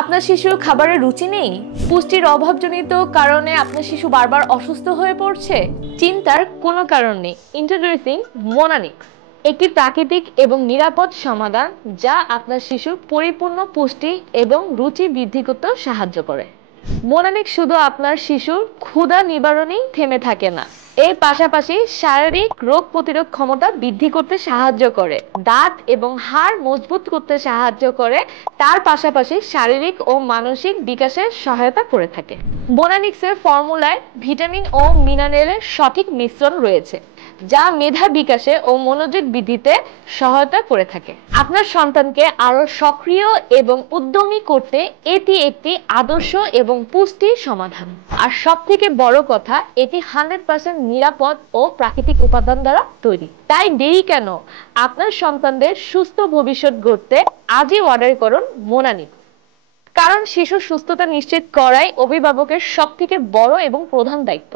আপনার শিশুর খাবারে রুচি নেই, পুষ্টির অভাবজনিত কারণে আপনার শিশু বারবার অসুস্থ হয়ে পড়ছে, চিন্তার কোনো কারণ নেই। ইন্ট্রোডিউসিং মোনানিক্স, একটি প্রাকৃতিক এবং নিরাপদ সমাধান যা আপনার শিশুর পরিপূর্ণ পুষ্টি এবং রুচি বৃদ্ধি করতে সাহায্য করে। মোনানিক্স শুধু আপনার শিশুর ক্ষুধা নিবারণেই থেমে থাকে না, এর পাশাপাশি শারীরিক রোগ প্রতিরোধ ক্ষমতা বৃদ্ধি করতে সাহায্য করে, দাঁত এবং হাড় মজবুত করতে সাহায্য করে, তার পাশাপাশি শারীরিক ও মানসিক বিকাশে সহায়তা করে থাকে। মোনানিক্সের ফর্মুলায় ভিটামিন ও মিনারেলের সঠিক মিশ্রণ রয়েছে, যা মেধা বিকাশে ও মনোযোগ বৃদ্ধিতে সহায়তা করে থাকে। আপনার সন্তানকে আরো সক্রিয় এবং উদ্যমী করতে এটি একটি আদর্শ এবং পুষ্টির সমাধান। আর সবথেকে বড় কথা, এটি 100% নিরাপদ ও প্রাকৃতিক উপাদান দ্বারা তৈরি। তাই দেরি কেন? আপনার সন্তানদের সুস্থ ভবিষ্যৎ গড়তে আজই অর্ডার করুন মোনানিক্স। কারণ শিশুর সুস্থতা নিশ্চিত করাই অভিভাবকের সবথেকে বড় এবং প্রধান দায়িত্ব।